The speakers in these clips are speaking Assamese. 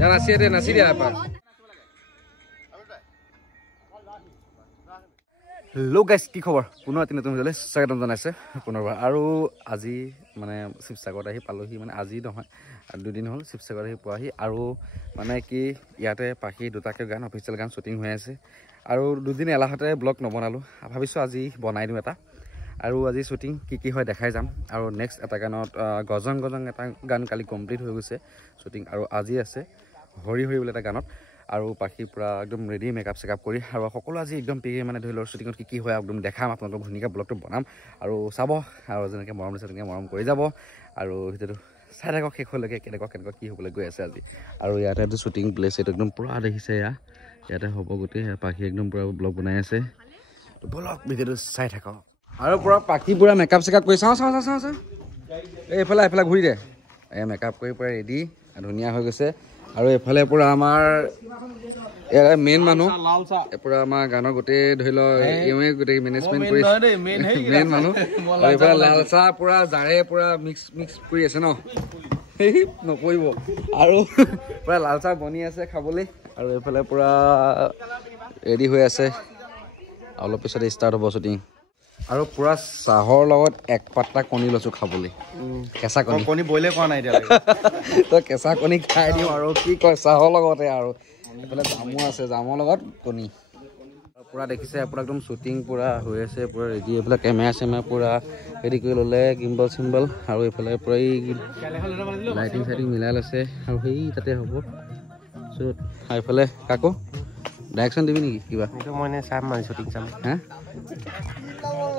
নাচি দিয়া এপাক হেল্ল' গাইছ কি খবৰ পুনৰ এটি নতুন ভিডিঅ'লৈ স্বাগতম জনাইছে পুনৰবাৰ আৰু আজি মানে শিৱসাগৰত আহি পালোহি মানে আজি নহয় দুদিন হ'ল শিৱসাগৰত আহি পোৱাহি আৰু মানে কি ইয়াতে পাখি দুটাকে গান অফিচিয়েল গান শ্বুটিং হৈ আছে আৰু দুদিন এলাহতে ব্লগ নবনালোঁ ভাবিছোঁ আজি বনাই দিওঁ এটা আৰু আজি শ্বুটিং কি হয় দেখাই যাম আৰু নেক্সট এটা গানত গজং গজং এটা গান কালি কমপ্লিট হৈ গৈছে শ্বুটিং আৰু আজি আছে হৰি হৰি বুলি এটা গানত আৰু পাখি পুৰা একদম ৰেডি মেকআপ চেকআপ কৰি আৰু সকলো আজি একদম পেয়ে মানে ধৰি লওক শ্বুটিঙত কি হয় একদম দেখাম আপোনালোকক ধুনীয়াকৈ ব্লগটো বনাম আৰু চাব আৰু যেনেকৈ মৰম দিছে তেনেকৈ মৰম কৰি যাব আৰু সেইটো চাই থাকক শেষলৈকে কেনেকুৱা কি হ'বলৈ গৈ আছে আজি আৰু ইয়াতে এইটো শ্বুটিং প্লেচ এইটো একদম পুৰা দেখিছে ইয়াতে হ'ব গোটেই পাখি একদম পুৰা ব্লগ বনাই আছে ব্লগ ভিডিঅ'টো চাই থাকক আৰু পুৰা পাখি পুৰা মেকআপ চেকআপ কৰি চাওঁ এইফালে ঘূৰি দে এই মেকআপ কৰি পুৰা ৰেডি ধুনীয়া হৈ গৈছে আৰু এইফালে পুৰা আমাৰ মেইন মানুহ পুৰা আমাৰ গানৰ গোটেই ধৰি লওক এওঁৱে গোটেই মেনেজমেণ্ট কৰি মেইন মানুহ আৰু এইফালে লাল চাহ পুৰা জাৰে পুৰা মিক্স কৰি আছে ন সেই নকৰিব আৰু পুৰা লাল চাহ বনি আছে খাবলৈ আৰু এইফালে পুৰা ৰেডি হৈ আছে অলপ পিছতে ষ্টাৰ্ট হ'ব শ্বুটিং আৰু পুৰা চাহৰ লগত এক পাত্তা কণী লৈছোঁ খাবলৈ কেঁচা কণী বইলে খোৱা নাই এতিয়া তই কেঁচা কণী খাই দিওঁ আৰু কি কয় চাহৰ লগতে আৰু এইফালে জামু আছে জামৰ লগত কণী পুৰা দেখিছে পুৰা একদম শ্বুটিং পুৰা হৈ আছে পুৰা ৰেডি এইফালে কেমেৰা চেমেৰা পুৰা ৰেডি কৰি ল'লে গিম্বল চিম্বল আৰু এইফালে পুৰা লাইটিং চাইটিং মিলাই লৈছে আৰু সেই তাতে হ'ব শ্বুট এইফালে কাকো ডাইৰেকশ্যন দিবি নেকি কিবা মই এনে চাম মানে শ্বুটিং চাম হা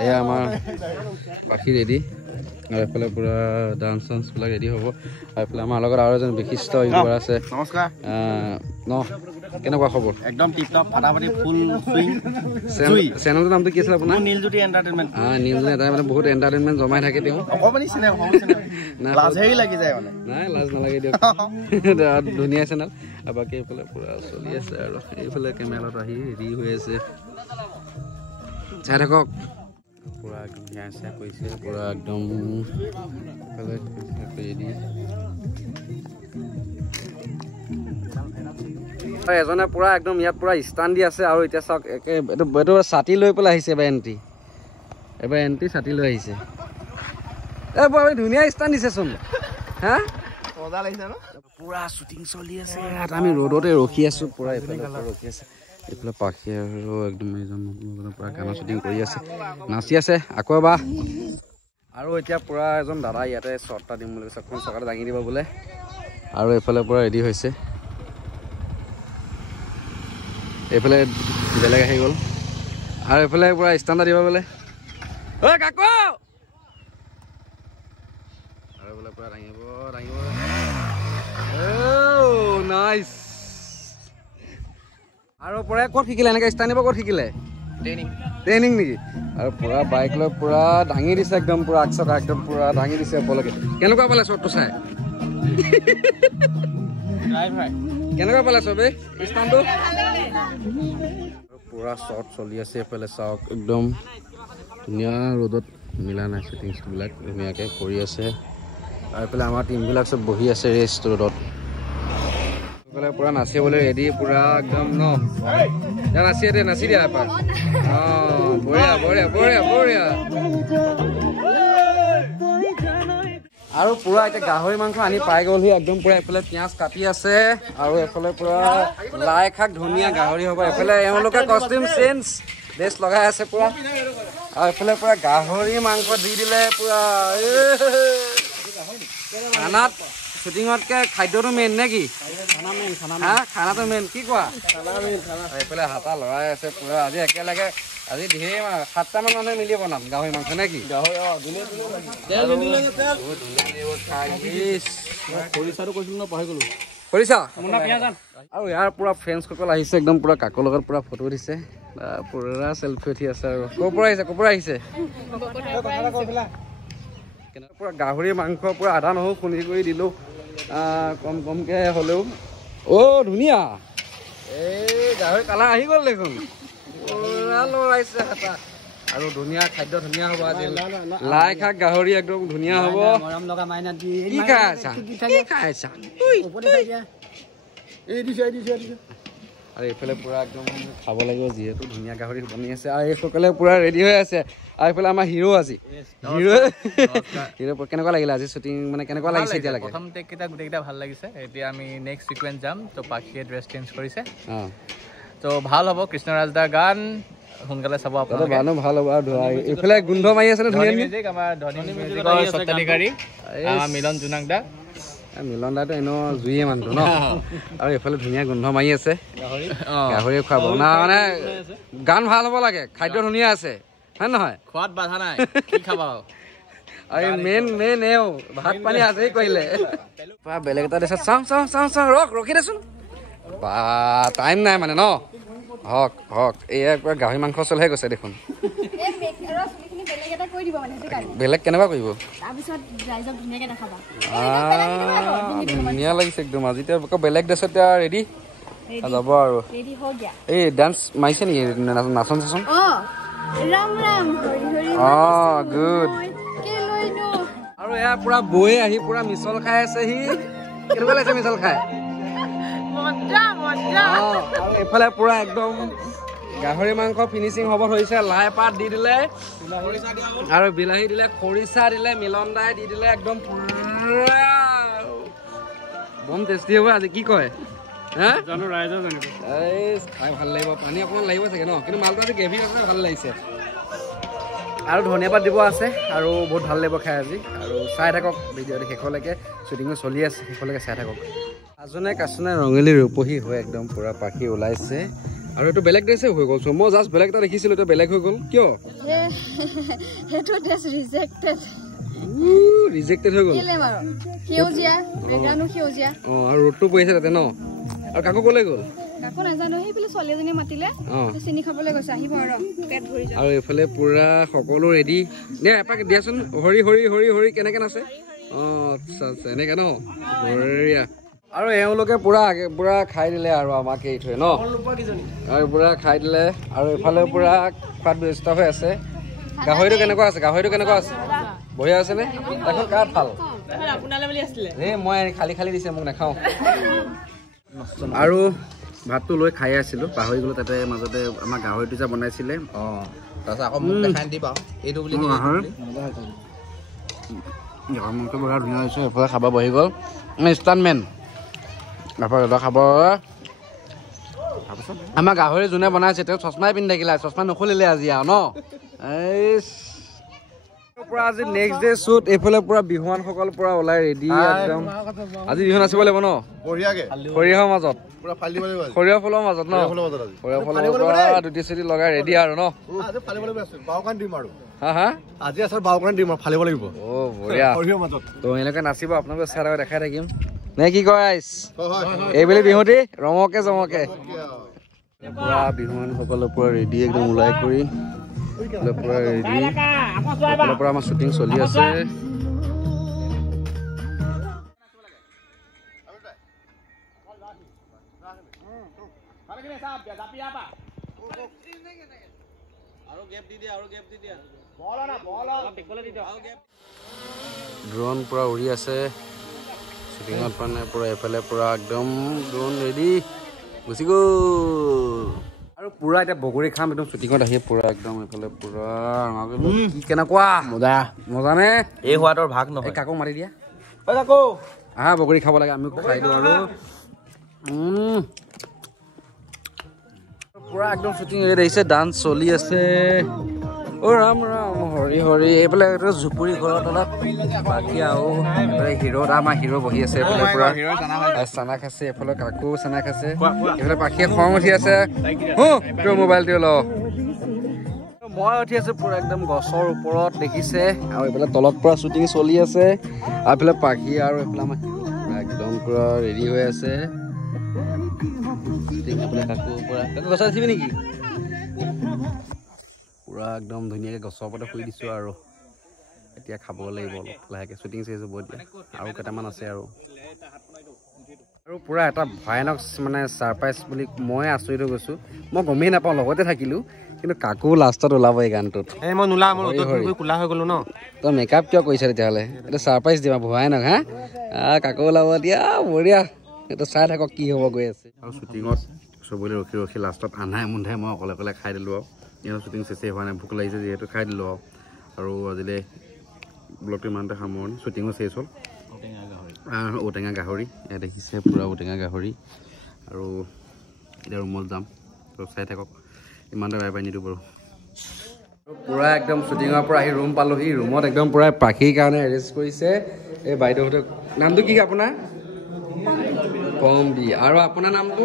এয়া আমাৰ পাখি ৰেডি আৰু এইফালে পুৰা ডান্স চান্সবিলাক ৰেডি হ'ব আৰু এইফালে আমাৰ লগত আৰু এজন বিশিষ্ট ইউটিউবাৰ আছে নমস্কাৰ কেনেকুৱা খবৰ একদম টিপ টপ ফাটাফাটি ফুল সুইং চেনেলটোৰ নামটো কি আছিলে আপোনাৰ নীলজ্যোতি এণ্টাৰটেইনমেণ্ট নীলজ্যোতি এণ্টাৰটেইনমেণ্ট বহুত এণ্টাৰটেইনমেণ্ট জমাই থাকে তেওঁ অকণমানি চেনেল লাজেই লাগি যায় মানে নাই লাজ নালাগে দিয়ক ধুনীয়া চেনেল আৰু বাকী এইফালে পুৰা চলি আছে আৰু এইফালে কেমেৰাত আহি ৰেডি হৈ আছে চাই থাকক পুৰা ধুনীয়া চেক কৰিছে পুৰা একদম ৰেডি এজনে পুৰা একদম ইয়াত পুৰা ষ্টান দি আছে আৰু এতিয়া চাওক একে এইটো ছাতি লৈ পেলাই আহিছে এবাৰ এণ্টি ছাতি লৈ আহিছে এই ধুনীয়া ষ্টান দিছেচোন হা মজা লাগিছে ন পুৰা শ্বুটিং চলি আছে ইয়াত আমি ৰ'দতে ৰখি আছোঁ পুৰা এইফালে ৰখি আছে এইফালে পাখি আৰু একদম এজন পুৰা গানৰ শ্বুটিং কৰি আছে নাচি আছে আকৌ এবাৰ আৰু এতিয়া পুৰা এজন দাদা ইয়াতে শ্বট এটা দিম বুলি কৈছে অকণমান চকাতে দাঙি দিব বোলে আৰু এইফালে পুৰা ৰেডি হৈছে এইফালে বেলেগ আহি গ'ল আৰু এইফালে পুৰা ষ্টাণ্ডাৰ্ড দিব বোলে ঐ কাকু আৰু বোলে পুৰা দাঙিব নাইচ আৰু পৰা ক'ত শিকিলে এনেকৈ ষ্টাণ্ড দিব ক'ত শিকিলে ট্ৰেইনিং নেকি আৰু পুৰা বাইক লৈ পুৰা দাঙি দিছে একদম পুৰা আগচকা একদম পুৰা দাঙি দিছে ওপৰলৈকে কেনেকুৱা পালে শ্বটটো চাই কেনেকুৱা পালে চবেই ষ্টাণ্ডটো পুৰা শ্বট চলি আছে এইফালে চাওক একদম ধুনীয়া ৰ'দত মিলা নাই শ্বুটিংছবিলাক ধুনীয়াকৈ কৰি আছে আৰু এইফালে আমাৰ টিমবিলাক চব বহি আছে ৰেষ্ট ৰ'দত এইফালে পুৰা নাচিবলৈ ৰেডি পুৰা একদম ন নাচি দিয়া এপাক বঢ়িয়া আৰু পুৰা এতিয়া গাহৰি মাংস আনি পাই গ'লহি একদম পুৰা এইফালে পিঁয়াজ কাটি আছে আৰু এইফালে পুৰা লাই শাক ধুনীয়া গাহৰি হ'ব এইফালে এওঁলোকে কষ্টিউম চেঞ্জ ড্ৰেছ লগাই আছে পুৰা আৰু এইফালে পুৰা গাহৰি মাংস দি দিলে পুৰা খানাত শ্বুটিঙতকৈ খাদ্যটো মেইন নে কি খানাটো মেইন কি কোৱা এইফালে হাতা লৰাই আছে পুৰা আজি একেলগে আজি ধেৰ 7টামান মানুহে মিলি বনাম গাহৰি মাংস নে কি খৰিচা আৰু ইয়াৰ পুৰা ফ্ৰেণ্ডছসকল আহিছে একদম পুৰা কাকৰ লগত পুৰা ফটো উঠিছে পুৰা চেল্ফি উঠি আছে আৰু ক'ৰ পৰা আহিছে পুৰা গাহৰি মাংস পুৰা আদা নহৰু খুন্দি কৰি দিলোঁ কমকৈ হ'লেও ধুনীয়া এই গাহৰি কালাৰ আহি গ'ল দেখোন পুৰা লৰাইছে হাতা আৰু ধুনীয়া খাদ্য ধুনীয়া হ'ব আজি লাই শাক গাহৰি একদম ধুনীয়া হ'ব কি খাই আছা আৰু এইফালে পুৰা একদম খাব লাগিব যিহেতু ধুনীয়া গাহৰি বনি আছে আৰু এইসকলে পুৰা ৰেডি হৈ আছে আৰু এইফালে আমাৰ হিৰো আজি হিৰো কেনেকুৱা লাগিলে আজি শ্বুটিং মানে কেনেকুৱা লাগিছে এতিয়ালৈকে প্ৰথম টেককেইটা গোটেইকেইটা ভাল লাগিছে এতিয়া আমি নেক্সট ছিকুৱেঞ্চ যাম তো পাখিয়ে ড্ৰেছ চেঞ্জ কৰিছে তো ভাল হ'ব কৃষ্ণৰাজ দাৰ গান সোনকালে চাব আপোনালোকে গানো ভাল হ'ব আৰু এইফালে গোন্ধ মাৰি আছে ধনী মিউজিক আমাৰ ধনী মিউজিকৰ স্বত্বাধিকাৰী আমাৰ মিলন জোনাক দা মিলন দাটো এনেও জুইয়ে মানুহটো ন আৰু এইফালে ধুনীয়া গোন্ধ মাৰি আছে গাহৰি খুৱাব না মানে গান ভাল হ'ব লাগে খাদ্য ধুনীয়া আছে হয় নহয় খোৱাত বাধা নাই কি খাবা আৰু মেইন এও ভাত পানী আছেই কৰিলে বেলেগ এটা দেশত চাওঁ ৰখি দেচোন বা টাইম নাই মানে ন হওক এয়া পুৰা গাহৰি মাংস চলহে গৈছে দেখোন বেলেগ কেনেকুৱা কৰিব ধুনীয়া লাগিছে একদম আজি আকৌ বেলেগ ড্ৰেছত এতিয়া ৰেডি যাব আৰু এই ডান্স মাৰিছে নেকি নাচন চাচন গুড আৰু এয়া পুৰা বৈ আহি পুৰা মিছল খাই আছে সি কেনেকুৱা লাগিছে মিছল খাই আৰু এইফালে পুৰা একদম গাহৰি মাংস ফিনিচিং হ'ব ধৰিছে লাই পাত দি দিলে আৰু বিলাহী দিলে খৰিচা দিলে মিলন দাই দি দিলে একদম পুৰা বম টেষ্টি হ'ব আজি কি কয় খাই ভাল লাগিব পানী অকণমান লাগিব চাগে ন কিন্তু মালটো আজি গ্ৰেভি আছে ভাল লাগিছে আৰু ধন্যবাদ দিব আছে আৰু বহুত ভাল লাগিব খাই আজি আৰু চাই থাকক ভিডিঅ'টো শেষলৈকে শ্বুটিঙো চলি আছে শেষলৈকে চাই থাকক আজনে কাচনে ৰঙেলি ৰূপহী হৈ একদম পুৰা পাখি ওলাইছে আৰু এইটো বেলেগ ড্ৰেছে হৈ গ'ল মই জাষ্ট বেলেগ এটা দেখিছিলো এইটো বেলেগ হৈ গ'ল কিয় ৰিজেক্টেড হৈ গ'ল আৰু ৰ'দটো পৰি আছে তাতে ন আৰু কাকো ক'লে গ'ল আৰু এইফালে পুৰা সকলো ৰেডি দে এপাক দিয়াচোন হৰি হৰি হৰি হৰি কেনেকে নাচে আচ্ছা এনেকে ন বঢ়িয়া আৰু এওঁলোকে পুৰা খাই দিলে আৰু আমাক এৰি থৈ ন আৰু পুৰা খাই দিলে আৰু এইফালে পুৰা খোৱাত ব্যস্ত হৈ আছে গাহৰিটো কেনেকুৱা আছে বঢ়িয়া আছে নে এখন কাৰ ভাল মই খালি দিছে মোক নাখাওঁ আৰু ভাতটো লৈ খাই আছিলো পাহৰি গলো তাতে মাজতে আমাৰ গাহৰিটো যে বনাইছিলে তাৰপিছত আকৌ মোক দেখাই দিবা এইটো বুলি মনটো বঢ়িয়া ধুনীয়া হৈছে এইফালে খাব বহি গ'ল ষ্টানমেন খাব আমাৰ গাহৰি যোনে বনাইছে তেওঁ চশমাই পিন্ধি থাকিলে চশমা নখুলিলে আজি আৰু ন পুৰা আজি নেক্সট ডে শ্বুট এইফালে পুৰা বিহুৱানসকল পুৰা ওলাই ৰেডি একদম আজি বিহু নাচিব লাগিব ন সৰিয়হৰ মাজত সৰিয়হ ফুলৰ মাজত ন সৰিয়হ ফুলৰ পৰা দুটি চুটি লগাই ৰেডি আৰু ন আজি আছে বাওকণ দিম ফালিব লাগিব বঢ়িয়া তো এনেকে নাচিব আপোনালোকে চাই দেখাই থাকিম নে কি কয় আইচ এইবেলি বিহুতি ৰঙকে জমকে পুৰা বিহুৱান সকলো পুৰা ৰেডি একদম ওলাই কৰি পুৰা ৰেডি পৰা আমাৰ শ্বুটিং চলি আছে ড্ৰোন পুৰা উৰি আছে শ্বুটিঙত মানে পুৰা এইফালে পুৰা একদম ড্ৰোন ৰেডি গুচি গ'ল আৰু পুৰা এতিয়া বগৰী খাম একদম শ্বুটিঙত আহি পুৰা একদম এইফালে পুৰা কেনেকুৱা মজা নে এই সোৱাদৰ ভাগ নহয় কাকো মাৰি দিয়া আহা বগৰী খাব লাগে আমি খাই দিওঁ আৰু পুৰা একদম শ্বুটিং ৰেডি আহিছে ডান্স চলি আছে ৰাম হৰি হৰি এইফালে জুপুৰি ঘৰৰ তলত বাকী আৰু হিৰোত আমাৰ হিৰো বহি আছে এইফালে পুৰা চানা খাইছে এইফালে কাকো চানা খাইছে এইফালে পাখিয়ে খং উঠি আছে তোৰ মোবাইলটো ল মই উঠি আছো পুৰা একদম গছৰ ওপৰত দেখিছে আৰু এইফালে তলত পুৰা শ্বুটিং চলি আছে আৰু এইফালে পাখি আৰু এইফালে আমাৰ একদম পুৰা ৰেডি হৈ আছে কাকো পুৰা গছত উঠিবি নেকি পুৰা একদম ধুনীয়াকৈ গছৰ ওপৰতে শুই দিছোঁ আৰু এতিয়া খাব লাগিব অলপ লাহেকৈ শ্বুটিং চেজ হ'ব এতিয়া আৰু কেইটামান আছে আৰু পুৰা এটা ভয়ানক মানে ছাৰপ্ৰাইজ বুলি মই আচৰিত হৈ গৈছোঁ মই গমেই নাপাওঁ লগতে থাকিলোঁ কিন্তু কাকো লাষ্টত ওলাব এই গানটোত তই মেকআপ কিয় কৰিছ তেতিয়াহ'লে এইটো ছাৰপ্ৰাইজ দিবা ভয়ানক হা কাকো ওলাব এতিয়া বঢ়িয়া এটা চাই থাকক কি হ'ব গৈ আছে আৰু শ্বুটিঙত চবলে ৰখি ৰখি লাষ্টত আন্ধাই মুন্ধাই মই অকলে অকলে খাই দিলোঁ আৰু শ্বুটিং চেচেই হোৱা নাই ভোক লাগিছে যিহেতু খাই দিলোঁ আৰু আজিলৈ ব্লগটো ইমানতে সামৰণি শ্বুটিঙো চেচ হ'ল ঔটেঙা গাহৰি ইয়াত দেখিছে পূৰা ঔটেঙা গাহৰি আৰু এতিয়া ৰুমত যাম তো চাই থাকক ইমানতে বাই বাই নিদিওঁ বাৰু পূৰা একদম শ্বুটিঙৰ পৰা আহি ৰুম পালোহি ৰুমত একদম পূৰা পাখিৰ কাৰণে এৰেঞ্জ কৰিছে এই বাইদেউহঁতক নামটো কি আপোনাৰ পম্বি আৰু আপোনাৰ নামটো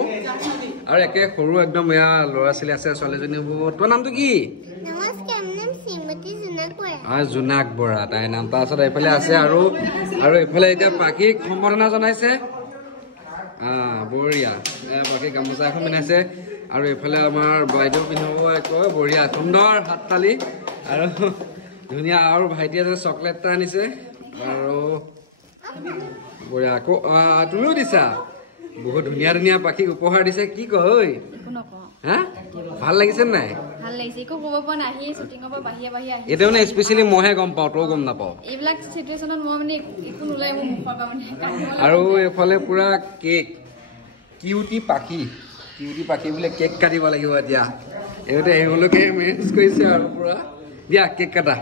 আৰু একে সৰু একদম এয়া ল'ৰা ছোৱালী আছে ছোৱালীজনীবোৰ তোৰ নামটো কি জোনাক বৰা তাইৰ নাম তাৰপিছত এইফালে আছে আৰু এইফালে এতিয়া পাখিক সম্বৰ্ধনা জনাইছে বঢ়িয়া পাখি গামোচা এখন পিন্ধাইছে আৰু এইফালে আমাৰ বাইদেউ পিন্ধাব কয় বঢ়িয়া সুন্দৰ হাত তালি আৰু ধুনীয়া আৰু ভাইটি এজনে চকলেট এটা আনিছে আৰু বঢ়িয়া আকৌ তুমিও দিছা বহুত ধুনীয়া ধুনীয়া পাখিক উপহাৰ দিছে কি কয় হা ভাল লাগিছে নাই এইটো মানে স্পেচিয়েলি মইহে গম পাওঁ তই গম নাপাওঁ আৰু এইফালে পুৰা কেক কিউটি পাখি বোলে কেক কাটিব লাগিব এতিয়া এইটোতে এওঁলোকে মেনেজ কৰিছে আৰু পুৰা দিয়া কেক কাটা